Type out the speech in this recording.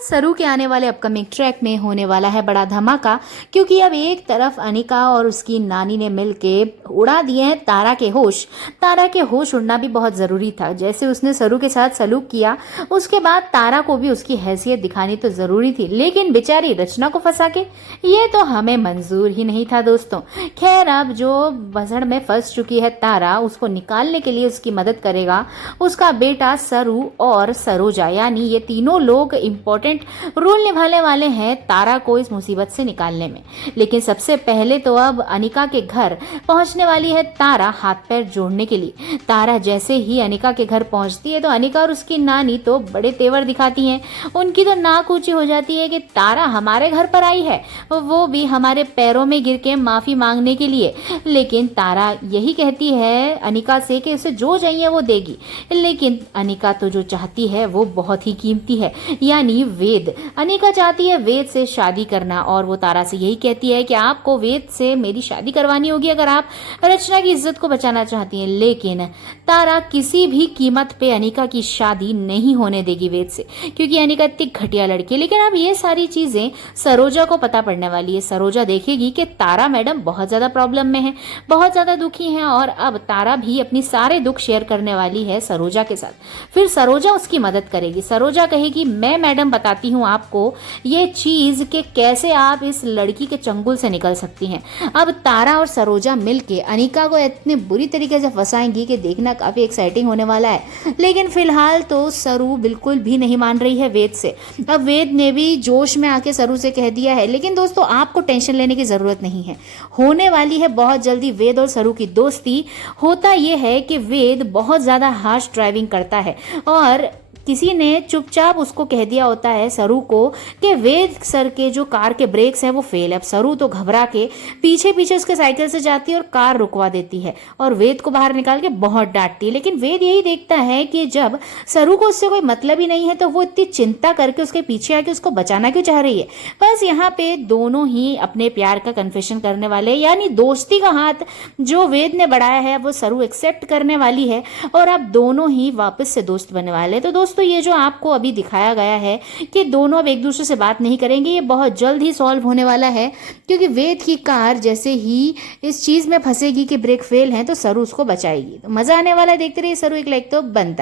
सरू के आने वाले अपकमिंग ट्रैक में होने वाला है बड़ा धमाका, क्योंकि अब एक तरफ अनिका और उसकी नानी ने मिलके उड़ा दिए हैं तारा के होश। तारा के होश उड़ना भी बहुत ज़रूरी था। जैसे उसने सरू के साथ सलूक किया, उसके बाद तारा को भी उसकी हैसियत दिखानी तो ज़रूरी थी, लेकिन बेचारी रचना को फंसा के ये तो हमें मंजूर ही नहीं था दोस्तों। खैर, अब जो भसड़ में फंस चुकी है तारा, उसको निकालने के लिए उसकी मदद करेगा उसका बेटा सरू और सरोजा, यानी ये तीनों लोग इम्पोर्टेंट रोल निभाने वाले हैं तारा को इस मुसीबत से निकालने में। लेकिन सबसे पहले तो अब अनिका के घर पहुंचने वाली है तारा हाथ पैर जोड़ने के लिए। तारा जैसे ही अनिका के घर पहुंचती है तो अनिका और उसकी नानी तो बड़े तेवर दिखाती हैं। उनकी तो नाक ऊंची हो जाती है कि तारा हमारे घर पर आई है, वो भी हमारे पैरों में गिर के माफ़ी मांगने के लिए। लेकिन तारा यही कहती है अनिका से कि उसे जो चाहिए वो देगी, लेकिन अनिका तो जो चाहती है वो बहुत ही कीमती है, यानी वेद। अनिका चाहती है वेद से शादी करना, और वो तारा से यही कहती है कि आपको वेद से मेरी शादी करवानी होगी अगर आप रचना की इज्जत को बचाना चाहती हैं। लेकिन तारा किसी भी कीमत पे अनिका की शादी नहीं होने देगी वेद से, क्योंकि अनिका इतनी घटिया लड़की है। लेकिन अब ये सारी चीज़ें सरोजा को पता पड़ने वाली है। सरोजा देखेगी कि तारा मैडम बहुत ज़्यादा प्रॉब्लम में है, बहुत ज़्यादा दुखी हैं, और अब तारा भी अपनी सारे दुख शेयर करने वाली है सरोजा के साथ। फिर सरोजा उसकी मदद करेगी। सरोजा कहेगी मैं मैडम बताती हूँ आपको ये चीज़ कि कैसे आप इस लड़की के चंगुल से निकल सकती हैं। अब तारा और सरोजा मिलके अनिका को इतनी बुरी तरीके से फंसाएंगी कि देखना काफ़ी एक्साइटिंग होने वाला है। लेकिन फिलहाल तो सरू बिल्कुल भी नहीं मान रही है वेद से। अब वेद ने भी जोश में आके सरू से कह दिया है। लेकिन दोस्तों, आपको टेंशन लेने की ज़रूरत नहीं है, होने वाली है बहुत जल्दी वेद और सरू की दोस्ती। होता यह है कि वेद बहुत ज़्यादा हार्श ड्राइविंग करता है, और किसी ने चुपचाप उसको कह दिया होता है सरू को कि वेद सर के जो कार के ब्रेक्स हैं वो फेल है। अब सरू तो घबरा के पीछे पीछे उसके साइकिल से जाती है और कार रुकवा देती है और वेद को बाहर निकाल के बहुत डांटती है। लेकिन वेद यही देखता है कि जब सरू को उससे कोई मतलब ही नहीं है तो वो इतनी चिंता करके उसके पीछे आके उसको बचाना क्यों चाह रही है। बस यहाँ पे दोनों ही अपने प्यार का कन्फेशन करने वाले, यानी दोस्ती का हाथ जो वेद ने बढ़ाया है वो सरू एक्सेप्ट करने वाली है, और अब दोनों ही वापस से दोस्त बनने वाले। तो दोस्तों, ये जो आपको अभी दिखाया गया है कि दोनों अब एक दूसरे से बात नहीं करेंगे, ये बहुत जल्द ही सॉल्व होने वाला है, क्योंकि वेद की कार जैसे ही इस चीज़ में फंसेगी कि ब्रेक फेल हैं तो सरू उसको बचाएगी। तो मज़ा आने वाला है, देखते रहिए। सरू एक लाइक तो बनता है।